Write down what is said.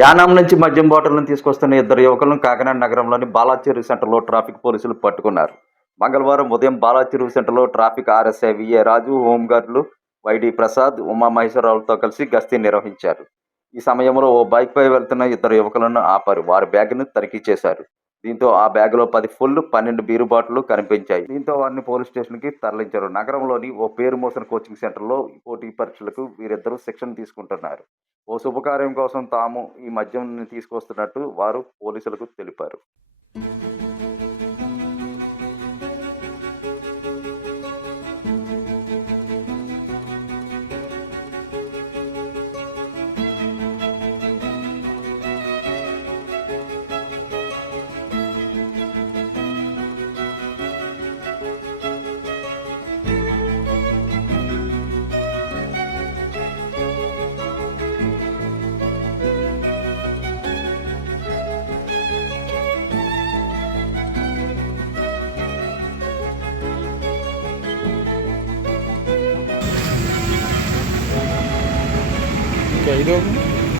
యానాం నుంచి మద్యం బాటిల్ను తీసుకొస్తున్న ఇద్దరు యువకులను కాకినాడ నగరంలోని బాలాచెరువు సెంటర్లో ట్రాఫిక్ పోలీసులు పట్టుకున్నారు. మంగళవారం ఉదయం బాలాచెరువు సెంటర్లో ట్రాఫిక్ ఆర్ఎస్ఐ విఏ రాజు హోంగార్డులు వైడి ప్రసాద్ ఉమా ఉమామహేశ్వరరావులతో కలిసి గస్తీ నిర్వహించారు. ఈ సమయంలో ఓ బైక్పై వెళ్తున్న ఇద్దరు యువకులను ఆపారు. వారి బ్యాగ్ను తనిఖీ చేశారు. దీంతో ఆ బ్యాగ్లో పది ఫుల్ పన్నెండు బీరు బాటిల్ కనిపించాయి. దీంతో వారిని పోలీస్ స్టేషన్కి తరలించారు. నగరంలోని ఓ పేరు మోసిన కోచింగ్ సెంటర్లో పోటీ పరీక్షలకు వీరిద్దరూ శిక్షణ తీసుకుంటున్నారు. ఓ శుభకార్యం కోసం తాము ఈ మద్యం తీసుకొస్తున్నట్టు వారు పోలీసులకు తెలిపారు. Okay, you doing?